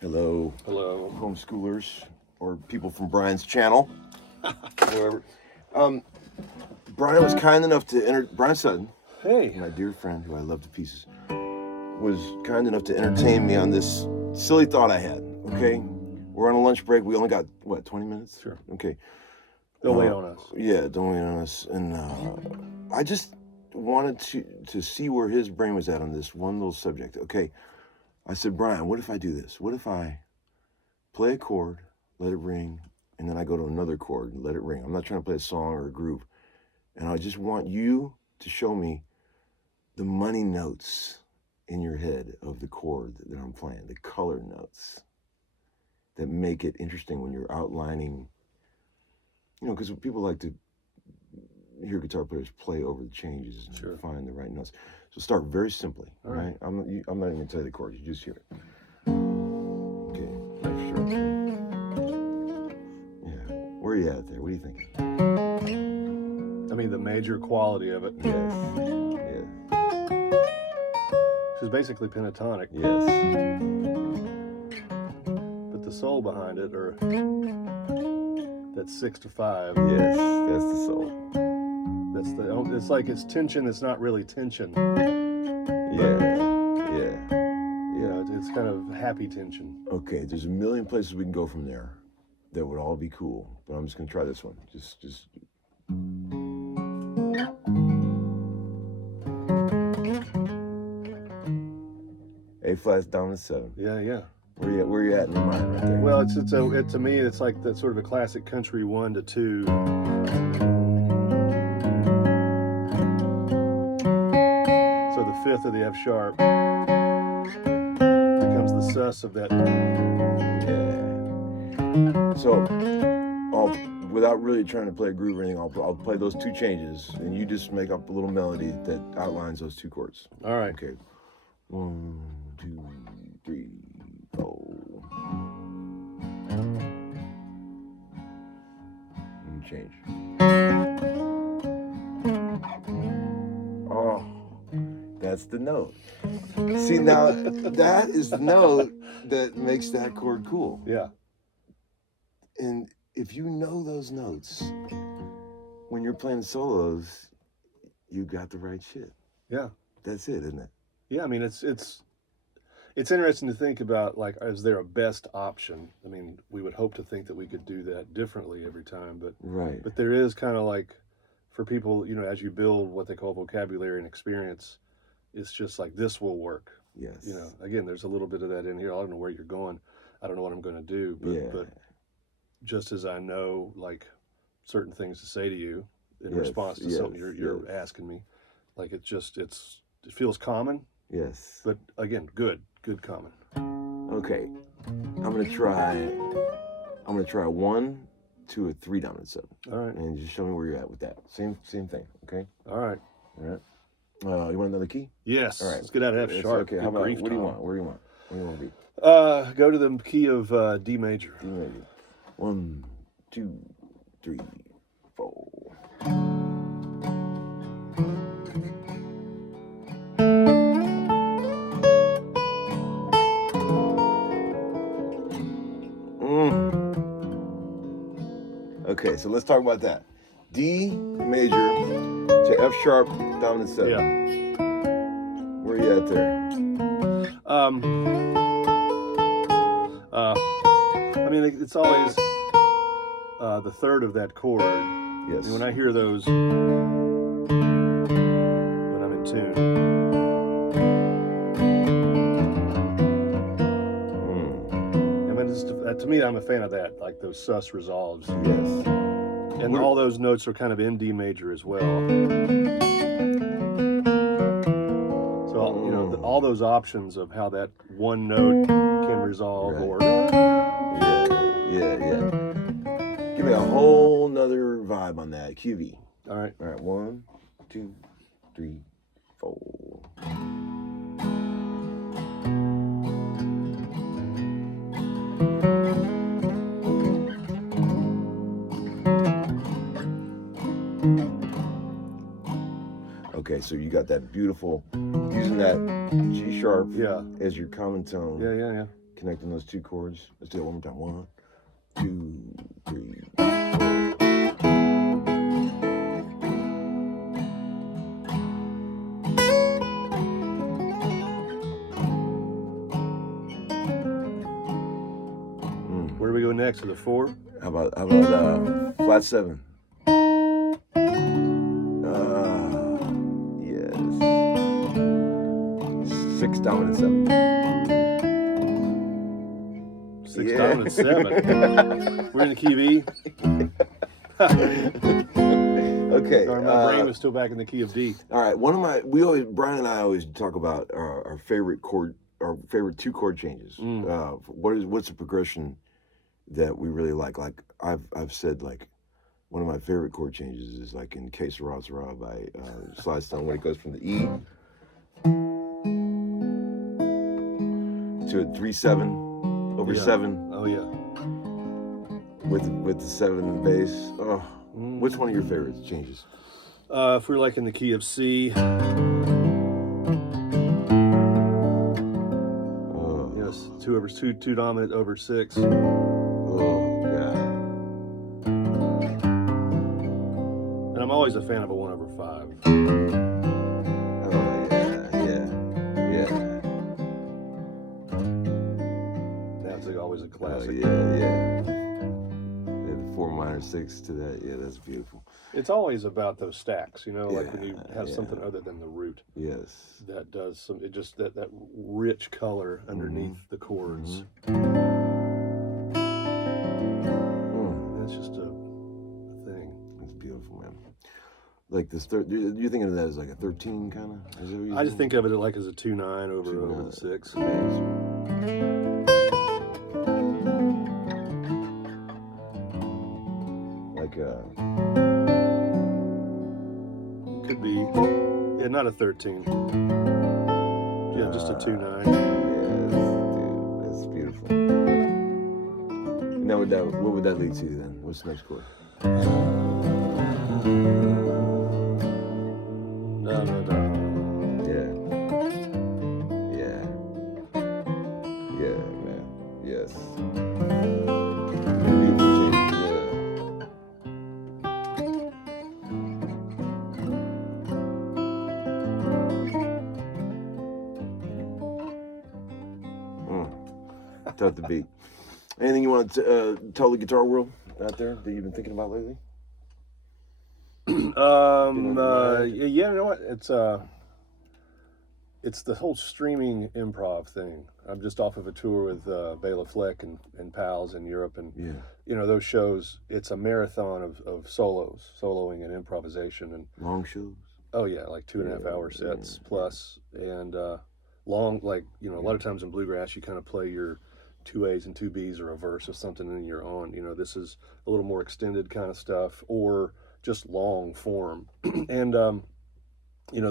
Hello, Hello. homeschoolers or people from Bryan's channel, wherever. Bryan was kind enough to Bryan Sutton, Hey. my dear friend who I love to pieces, was kind enough to entertain me on this silly thought I had. Okay, we're on a lunch break. We only got 20 minutes? Sure. Okay. Don't wait on us. Yeah, don't wait on us. And I just wanted to see where his brain was at on this one little subject. Okay, I said, Bryan, what if I do this? What if I play a chord, let it ring, and then I go to another chord and let it ring? I'm not trying to play a song or a groove. And I just want you to show me the money notes in your head of the chord that I'm playing, the color notes that make it interesting when you're outlining, because people like to hear guitar players play over the changes and Sure. find the right notes. So start very simply, all right? I'm not even going to tell you the chords. You just hear it. Okay, F sharp. Yeah, where are you at there? What do you think? I mean, the major quality of it. Yes. Which is basically pentatonic. Yes. But the soul behind it, or that's 6 to 5. Yes, that's the soul. It's like it's tension. It's not really tension. Yeah. It's kind of happy tension. Okay, there's a million places we can go from there that would all be cool, but I'm just gonna try this one. Just. A flat dominant 7. Yeah. Where you at in your mind right there? Well, to me, it's like that sort of a classic country 1 to 2. So the 5th of the F sharp becomes the sus of that. Yeah. So, without really trying to play a groove or anything, I'll play those two changes, and you just make up a little melody that outlines those two chords. All right. Okay. 1, 2, 3, 4. And change. Oh, that's the note. See, now that is the note that makes that chord cool. Yeah. And if you know those notes, when you're playing solos, you got the right shit. Yeah. That's it, isn't it? Yeah, I mean, it's interesting to think about, like, is there a best option? I mean, we would hope to think that we could do that differently every time, but right. But there is kind of like, for people, as you build what they call vocabulary and experience, it's just like, this will work. Yes. Again, there's a little bit of that in here. I don't know where you're going. I don't know what I'm going to do, but just as I know, like, certain things to say to you in response to something you're asking me, like, it feels common. Yes. But again, good common. Okay. I'm gonna try 1, 2, or 3 dominant 7. All right. And just show me where you're at with that. Same thing. Okay. All right. You want another key? Yes. All right. Let's get out of F sharp. Okay. How about what do you want? Where do you want to be? Go to the key of D major. D major. 1, 2, 3, 4. Okay, so let's talk about that. D major to F sharp dominant 7. Yeah. Where are you at there? I mean, it's always the third of that chord. Yes. And when I hear those, when I'm in tune. I mean, to me, I'm a fan of that, like those sus resolves. Yes. And all those notes are kind of in D major as well. So, all those options of how that one note can resolve, right. or... Yeah. Give me a whole nother vibe on that. QV. All right. 1, 2, 3, 4. Okay, so you got that beautiful, using that G sharp as your common tone. Yeah. connecting those two chords. Let's do it one more time. 1, 2, 3, 4. Where do we go next? To the 4? How about flat 7? Yes. 6 dominant 7. 6 dominant 7. We're in the key of E. Okay. Sorry, my brain was still back in the key of D. All right. Bryan and I always talk about our favorite chord, our favorite 2 chord changes. What's the progression that we really like? Like I've said, like one of my favorite chord changes is like in Que Sera Sera by Sly Stone, when it goes from the E to a 3/7 over 7. Oh yeah. With the 7 in the bass. Oh, which one of your favorite changes? If we're like in the key of C. Yes, 2 dominant over 6. Oh God. And I'm always a fan of a 1 over 5. Oh yeah. That's always a classic. Yeah. The 4 minor 6 to that. Yeah, that's beautiful. It's always about those stacks, like when you have something other than the root. Yes. That does some. It just that rich color underneath the chords. That's just a thing. That's beautiful, man. Like this you're thinking of that as like a 13 kind of? I just think of it like as a 2/9 over the 6. Like it could be, not a 13. Yeah, just a 2/9. Yes, dude, that's beautiful. Now what would that lead to then? What's the next chord? No. Yeah, man. Yes. Tough to beat. Anything you want to tell the guitar world out there that you've been thinking about lately? Yeah, you know what? It's the whole streaming improv thing. I'm just off of a tour with Bela Fleck and pals in Europe, and those shows. It's a marathon of soloing and improvisation, and long shows. Oh yeah, like 2.5 hour sets plus, and long. Like a lot of times in bluegrass, you kind of play your 2 A's and 2 B's or a verse of something, and then you're on. This is a little more extended kind of stuff, or just long form, and the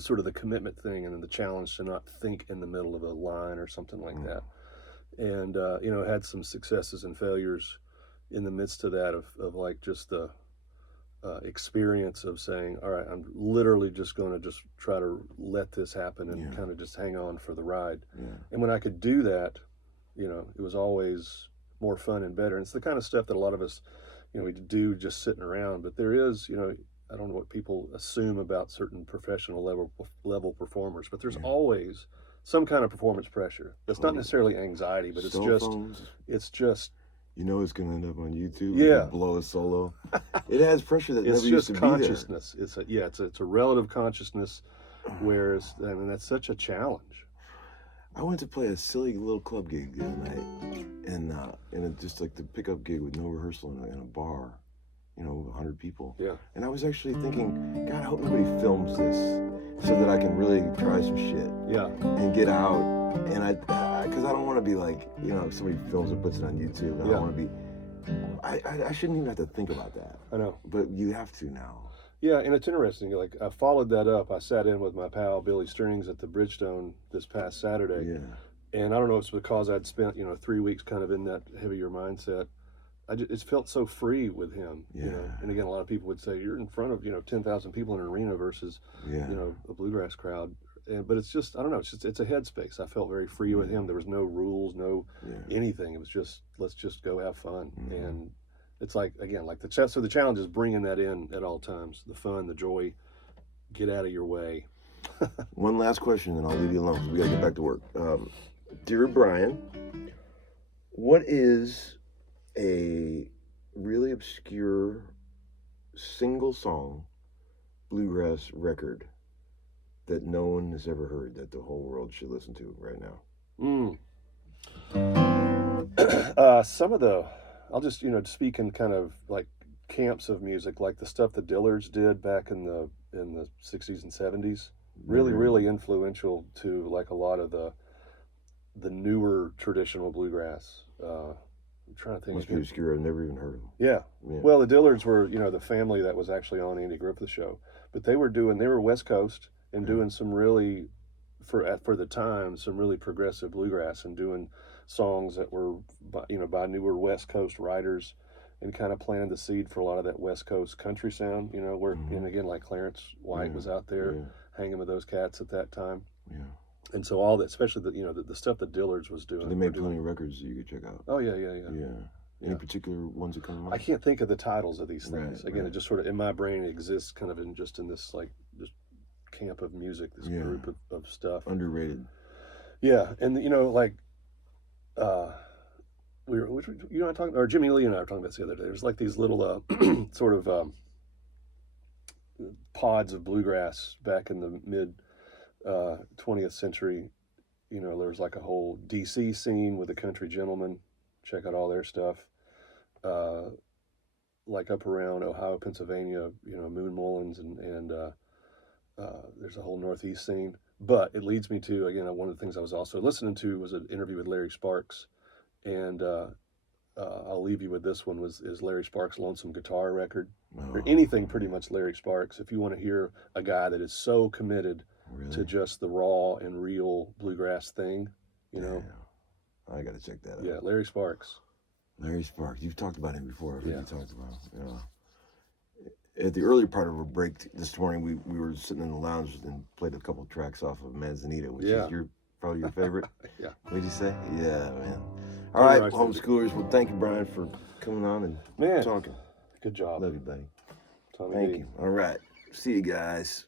sort of the commitment thing, and then the challenge to not think in the middle of a line or something like that. And had some successes and failures in the midst of that, of like just the experience of saying, all right, I'm literally just going to just try to let this happen and kind of just hang on for the ride. And when I could do that, it was always more fun and better. And it's the kind of stuff that a lot of us, we do just sitting around. But there is, I don't know what people assume about certain professional level performers, but there's always some kind of performance pressure. That's not necessarily anxiety, but it's just. It's going to end up on YouTube. Yeah, blow a solo. It has pressure that never used to be there. It's just consciousness. It's a relative consciousness, and that's such a challenge. I went to play a silly little club gig the other night, and it's just like the pickup gig with no rehearsal in a bar, 100 people. Yeah. And I was actually thinking, God, I hope nobody films this so that I can really try some shit. Yeah. And get out. And because I don't want to be like, if somebody films and puts it on YouTube, I don't want to be. I shouldn't even have to think about that. I know. But you have to now. Yeah, and it's interesting. Like, I followed that up. I sat in with my pal Billy Strings at the Bridgestone this past Saturday. Yeah. And I don't know if it's because I'd spent 3 weeks kind of in that heavier mindset. It felt so free with him. Yeah. And again, a lot of people would say you're in front of 10,000 people in an arena versus a bluegrass crowd. but it's just, I don't know, it's a headspace. I felt very free with him. There was no rules, no anything. It was just, let's just go have fun. And it's like, again, like so the challenge is bringing that in at all times, the fun, the joy, get out of your way. One last question, and I'll leave you alone. We got to get back to work. Dear Bryan, what is a really obscure single song bluegrass record that no one has ever heard that the whole world should listen to right now? Some of the, I'll just, speak in kind of like camps of music, like the stuff the Dillards did back in the 60s and 70s. Really influential to like a lot of the newer traditional bluegrass. I'm trying to think. Must be obscure. I've never even heard of them. Yeah. Well, the Dillards were, the family that was actually on Andy Griffith's show, but they were West Coast and doing some really, for the time, some really progressive bluegrass and doing songs that were, by newer West Coast writers, and kind of planted the seed for a lot of that West Coast country sound, where, and again, like Clarence White was out there hanging with those cats at that time. Yeah. And so all that, especially the stuff that Dillards was doing. So they made plenty of records that you could check out. Oh, yeah. Any particular ones that come to mind? I can't think of the titles of these things. Again, it just sort of, in my brain, exists kind of in this, like, this camp of music, this group of stuff. Underrated. Yeah, and, like, I'm talking, or Jimmy Lee and I were talking about this the other day. There's like these little sort of pods of bluegrass back in the mid 20th century. There's like a whole DC scene with the Country Gentlemen. Check out all their stuff. Like up around Ohio, Pennsylvania, Moon Mullins, and there's a whole Northeast scene. But it leads me to, again, one of the things I was also listening to was an interview with Larry Sparks. And I'll leave you with this one, is Larry Sparks' Lonesome Guitar record. Or anything pretty much Larry Sparks. If you want to hear a guy that is so committed to just the raw and real bluegrass thing, I got to check that out. Yeah, Larry Sparks. Larry Sparks. You've talked about him before. I've heard you talked about him. At the earlier part of our break this morning, we were sitting in the lounge and played a couple tracks off of Manzanita, which is probably your favorite. Yeah. What'd you say? Yeah, man. All right, homeschoolers. Well, thank you, Bryan, for coming on and talking. Good job. Love you, buddy. Thank you. All right. See you guys.